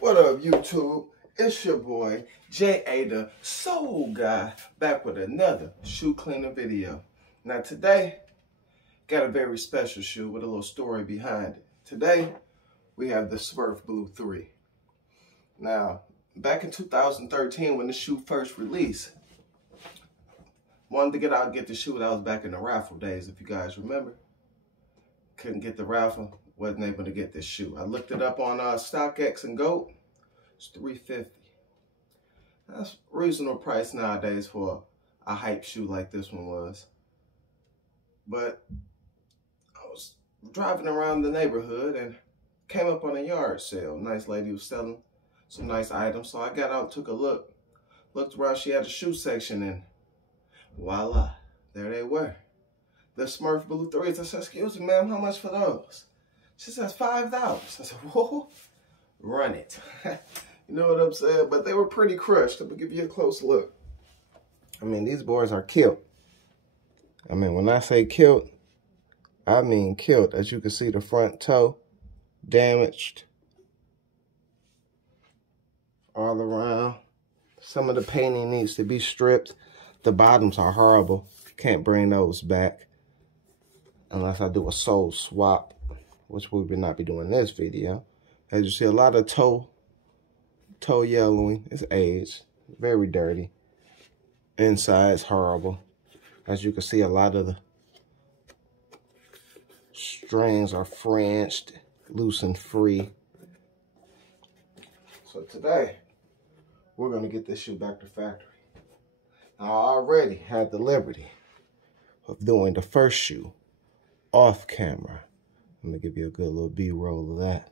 What up, YouTube? It's your boy, J.A. the Soul Guy, back with another shoe cleaner video. Now today, got a very special shoe with a little story behind it. Today, we have the Smurf Blue 3. Now, back in 2013 when the shoe first released, wanted to get out and get the shoe. That was back in the raffle days, if you guys remember. Couldn't get the raffle, wasn't able to get this shoe. I looked it up on StockX and Goat. It's $350. That's a reasonable price nowadays for a hype shoe like this one was. But I was driving around the neighborhood and came up on a yard sale. Nice lady was selling some nice items. So I got out, took a look. Looked around, she had a shoe section, and voila, there they were. The Smurf Blue 3s. I said, excuse me, ma'am, how much for those? She says, $5. I said, whoa, run it. You know what I'm saying? But they were pretty crushed. I'm going to give you a close look. I mean, these boys are killed. I mean, when I say killed, I mean killed. As you can see, the front toe damaged all around. Some of the painting needs to be stripped. The bottoms are horrible. Can't bring those back unless I do a sole swap, which we will not be doing in this video. As you see, a lot of toe yellowing. It's aged, very dirty. Inside's horrible. As you can see, a lot of the strings are franched, loose and free. So today, we're gonna get this shoe back to factory. I already had the liberty of doing the first shoe off camera. Let me give you a good little B-roll of that.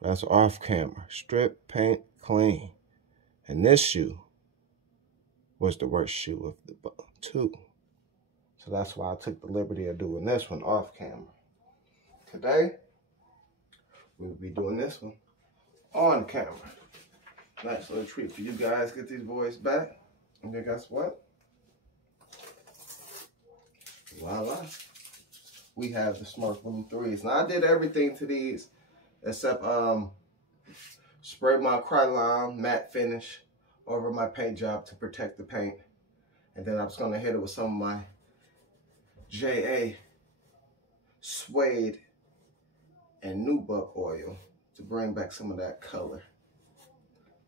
That's off camera. Strip, paint, clean. And this shoe was the worst shoe of the two. So that's why I took the liberty of doing this one off camera. Today, we'll be doing this one on camera. Nice little treat for you guys. Get these boys back. And then guess what? Voila. We have the Smurf Blue 3s. Now I did everything to these except sprayed my Krylon matte finish over my paint job to protect the paint. And then I was going to hit it with some of my J.A. suede and nubuck oil to bring back some of that color.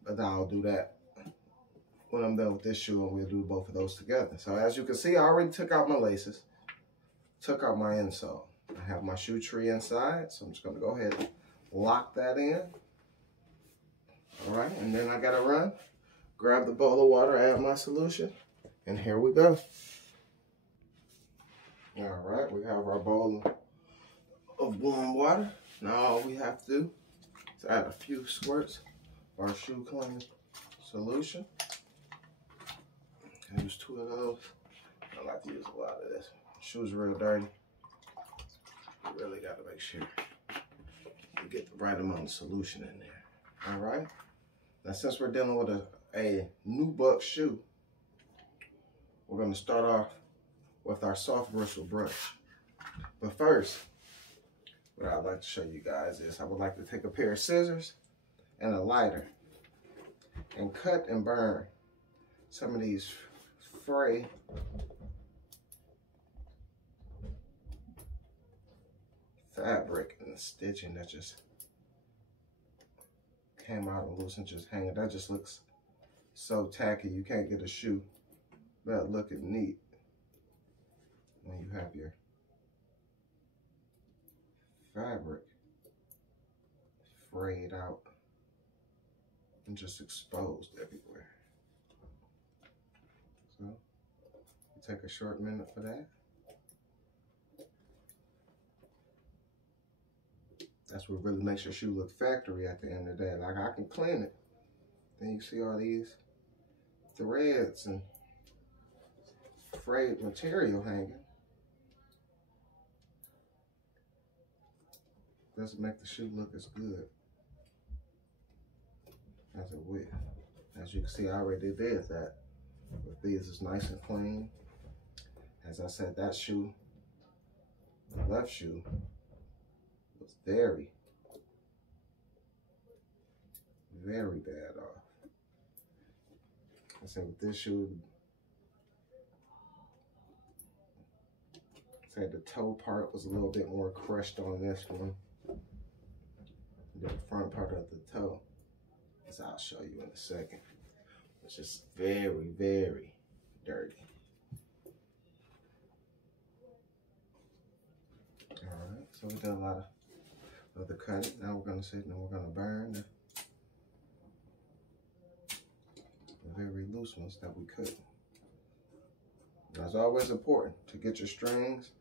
But I'll do that when I'm done with this shoe, and we'll do both of those together. So as you can see, I already took out my laces, took out my insole. I have my shoe tree inside, so I'm just gonna go ahead and lock that in. All right, and then I gotta run, grab the bowl of water, add my solution, and here we go. All right, we have our bowl of warm water. Now all we have to do is add a few squirts of our shoe cleaning solution. I use 2 of those. I like to use a lot of this. Shoes real dirty. You really got to make sure you get the right amount of solution in there. All right. Now, since we're dealing with a nubuck shoe, we're going to start off with our soft bristle brush. But first, what I'd like to show you guys is I would like to take a pair of scissors and a lighter and cut and burn some of these fray fabric and the stitching that just came out and loose and just hanging. That just looks so tacky. You can't get a shoe that looking neat when you have your fabric frayed out and just exposed everywhere. So, you take a short minute for that. That's what really makes your shoe look factory at the end of the day. Like, I can clean it. Then you see all these threads and frayed material hanging. Doesn't make the shoe look as good as it will. As you can see, I already did that. But these is nice and clean. As I said, that shoe, the left shoe, was very very bad off. I said with this shoe, I said the toe part was a little bit more crushed on this one. The front part of the toe, as I'll show you in a second, it's just very, very dirty. All right, so we did a lot of the cutting. Now we're gonna sit and we're gonna burn the very loose ones that we cut. Now, it's always important to get your strings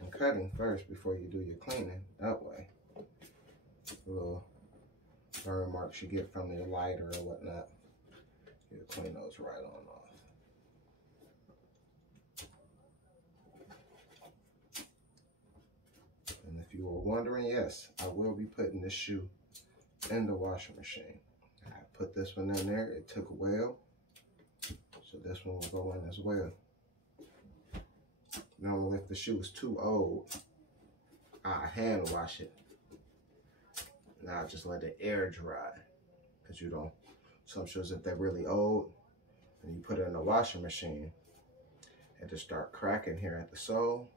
and cutting first before you do your cleaning. That way, the little burn marks you get from your lighter or whatnot, you'll clean those right on off. And if you were wondering, yes, I will be putting this shoe in the washing machine. I put this one in there, it took a while, so this one will go in as well. Normally, if the shoe is too old, I hand wash it. Now I just let it air dry, because you don't, some shoes, if they're really old, and you put it in the washing machine, it'll start cracking here at the sole,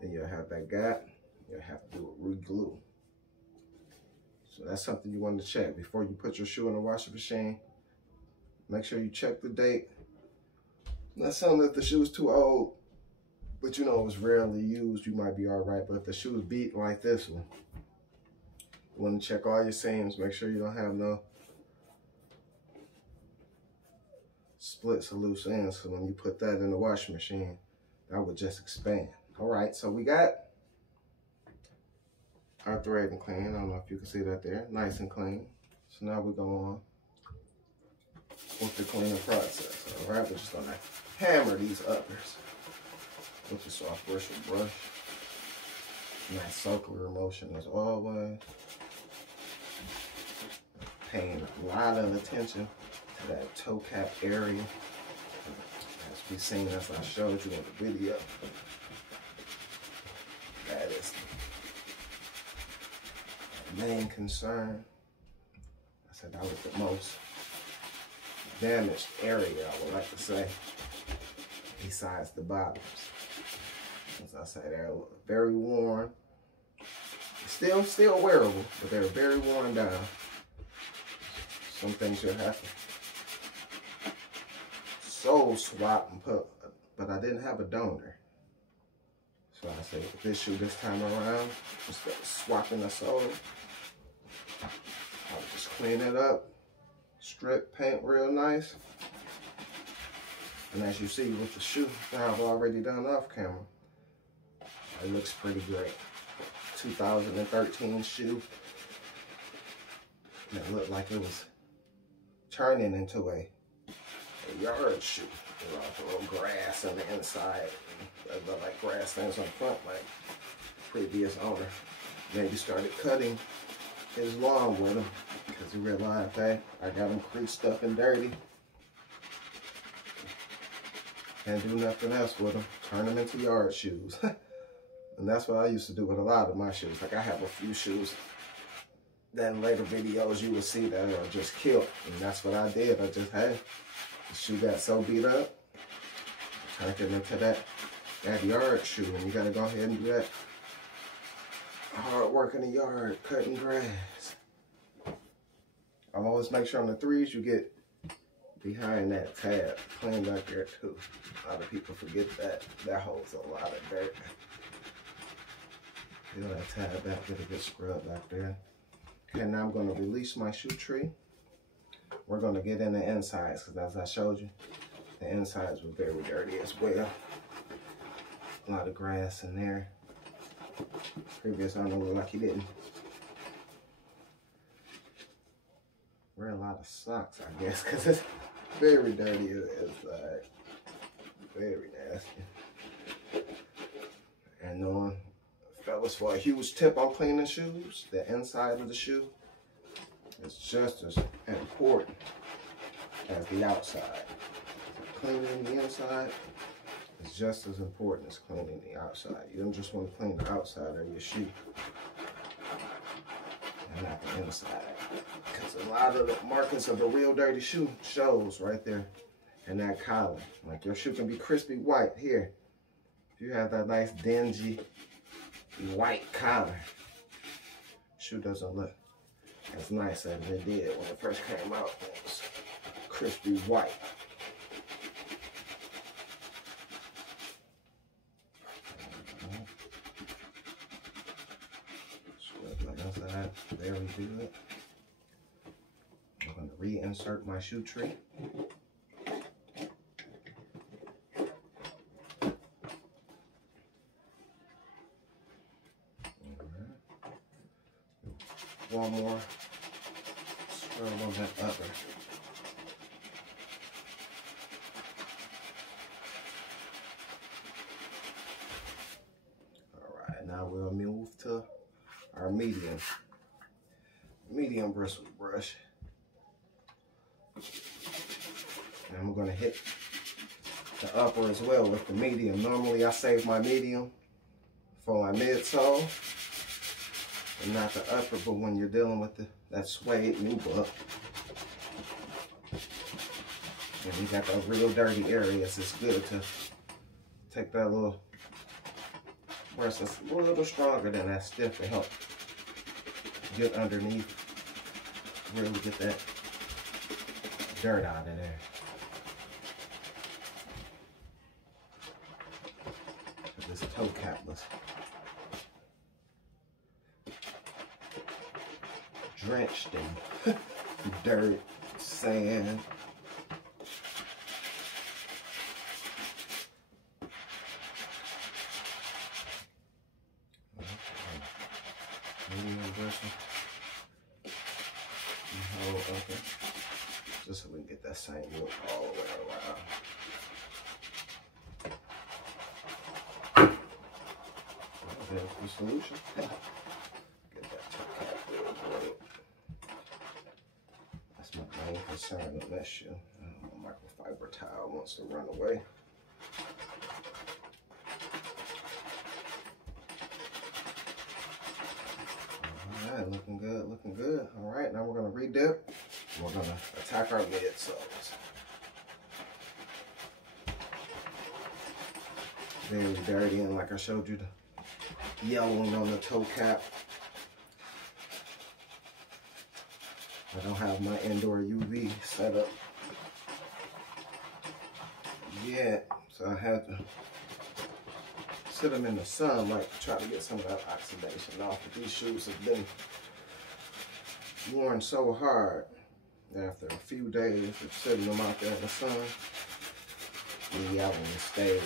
then you'll have that gap, you'll have to do a re-glue. So that's something you want to check before you put your shoe in the washing machine. Make sure you check the date. Not saying that the shoe is too old, but you know it was rarely used, you might be all right. But if the shoe is beat like this one, you want to check all your seams. Make sure you don't have no splits or loose ends. So when you put that in the washing machine, that would just expand. All right, so we got our thread and clean. I don't know if you can see that there, nice and clean. So now we're going on with the cleaning process. All right, we're just gonna hammer these uppers with the soft bristle brush. Nice circular motion as always. Paying a lot of attention to that toe cap area, as we seen as I showed you in the video. That is the main concern. I said that was the most damaged area, I would like to say, besides the bottoms. As I say, they're very worn. Still wearable, but they're very worn down. Some things you'll have to sole swap and put, but I didn't have a donor. So I said, with this shoe this time around, instead of swapping the sole, I'll just clean it up, strip, paint real nice. And as you see with the shoe that I've already done off camera, it looks pretty great. 2013 shoe. And it looked like it was turning into a yard shoe. You know, with a little grass on the inside. It looked like grass things on the front, like previous owner. Maybe started cutting his lawn with him because he realized, hey, I got him creased up and dirty. Can't do nothing else with them. Turn them into yard shoes. And that's what I used to do with a lot of my shoes. Like I have a few shoes that in later videos you will see that are just killed. And that's what I did. I just had the shoe got so beat up, turned it into that yard shoe. And you gotta go ahead and do that hard work in the yard, cutting grass. I'll always make sure on the threes you get behind that tab, clean back there too. A lot of people forget that. That holds a lot of dirt. Feel that tab back, get a good scrub back there. Okay, now I'm gonna release my shoe tree. We're gonna get in the insides, because as I showed you, the insides were very dirty as well. A lot of grass in there. Previous owner looked like he didn't wear a lot of socks, I guess, because it's very dirty inside. Very nasty. And knowing, fellas, for a huge tip on cleaning shoes, the inside of the shoe is just as important as the outside. Cleaning the inside is just as important as cleaning the outside. You don't just want to clean the outside of your shoe. and not the inside. Because a lot of the markings of a real dirty shoe shows right there in that collar. Like your shoe can be crispy white here. If you have that nice dingy white collar, shoe doesn't look as nice as it did when it first came out. It was crispy white. Very good. I'm going to reinsert my shoe tree. One more swirl on that upper. All right, now we'll move to our medium bristle brush. And I'm going to hit the upper as well with the medium. Normally I save my medium for my midsole and not the upper, but when you're dealing with that suede nubuck and you got those real dirty areas, it's good to take that little brush that's a little stronger than that stiff to help get underneath, really get that dirt out of there. This toe cap was drenched in dirt, sand. Medium bristle. Oh, okay. Just so we can get that same look all the way around. There's the solution. Get that toe cap real great. That's my main concern with that shoe. My microfiber towel wants to run away. All right, looking good, looking good. All right, now we're gonna redip. We're gonna attack our midsoles. Very dirty, and like I showed you, the yellowing on the toe cap. I don't have my indoor UV set up yet, so I had to sit them in the sunlight to try to get some of that oxidation off. But these shoes have been worn so hard that after a few days of sitting them out there in the sun, the yellowing stayed.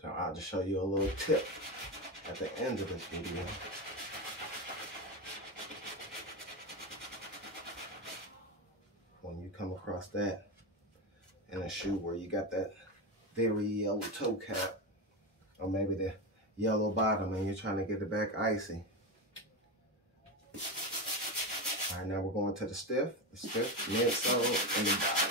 So I'll just show you a little tip at the end of this video. When you come across that in a shoe where you got that very yellow toe cap, or maybe the yellow bottom, and you're trying to get it back icy. All right, now we're going to the stiff midsole, and the bottom.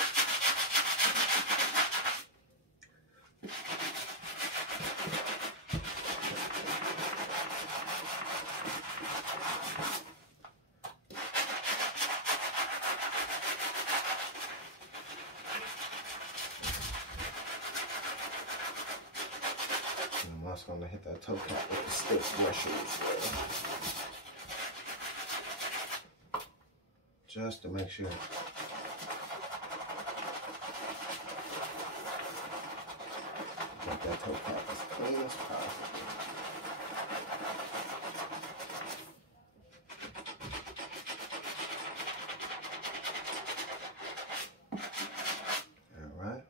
I'm just going to hit that toe cap with the stiff brushes as well. Just to make sure. Get that toe cap as clean as possible. Alright.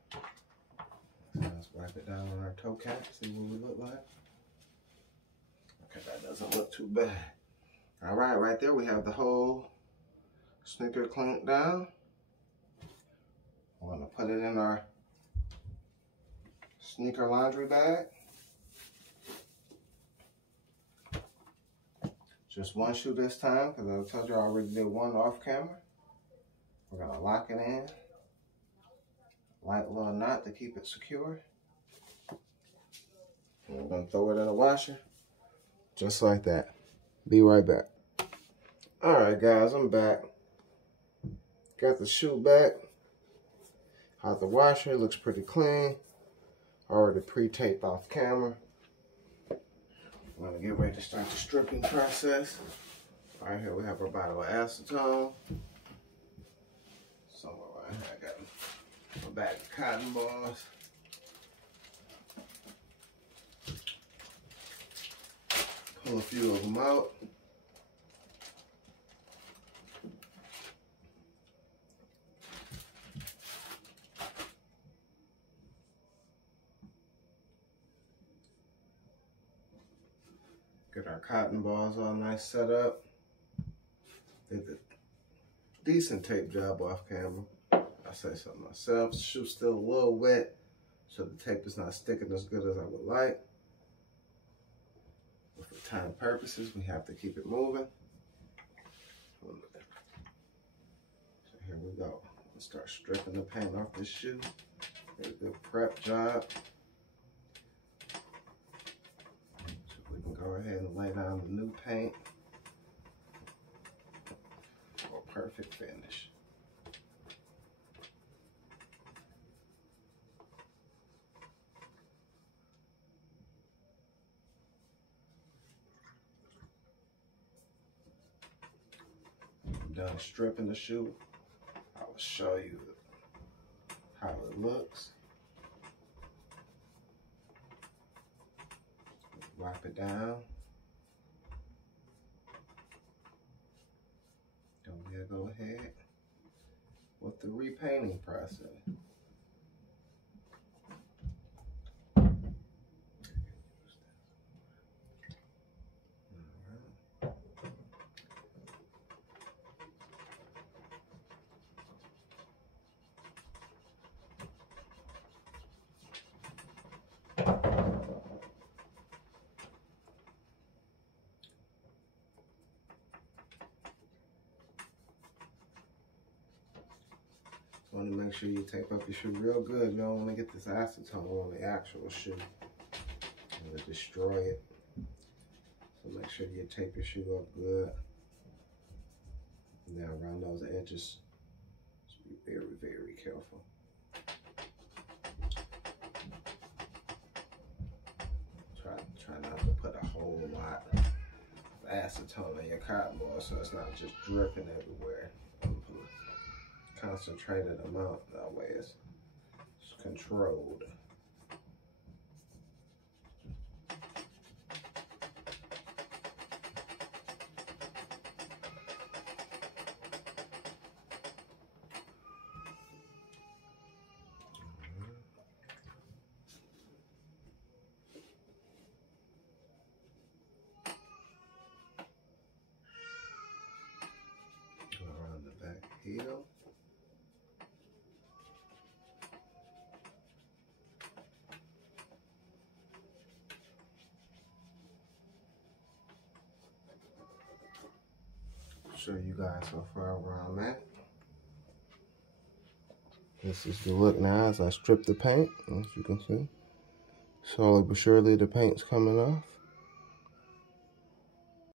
So let's wipe it down on our toe cap, see what we look like. Okay, that doesn't look too bad. Alright, right there we have the whole sneaker clamped down. We're going to put it in our sneaker laundry bag. Just one shoe this time, because I told you I already did one off camera. We're going to lock it in. Light little knot to keep it secure. And we're going to throw it in the washer, just like that. Be right back. All right, guys, I'm back. Got the shoe back out the washer. It looks pretty clean. Already pre-taped off camera. We're gonna get ready to start the stripping process. Right here we have our bottle of acetone. Somewhere right here I got my bag of cotton balls. Pull a few of them out. Get our cotton balls all nice set up. Did a decent tape job off camera. I say so myself. The shoe's still a little wet, so the tape is not sticking as good as I would like. But for time purposes, we have to keep it moving. So here we go. Let's start stripping the paint off this shoe. Get a good prep job. So we can go ahead and lay down the new paint for a perfect finish. Done stripping the shoe, I will show you how it looks. Wipe it down. Then we'll go ahead with the repainting process. Want to make sure you tape up your shoe real good. You don't want to get this acetone on the actual shoe. It'll destroy it. So make sure you tape your shoe up good. Now around those edges, just be very, very careful. Try not to put a whole lot of acetone in your cotton ball so it's not just dripping everywhere. Concentrated amount, that way it's controlled. Go around the back heel. Show you guys how far where I'm at. This is the look now as I strip the paint, as you can see. Slowly but surely the paint's coming off.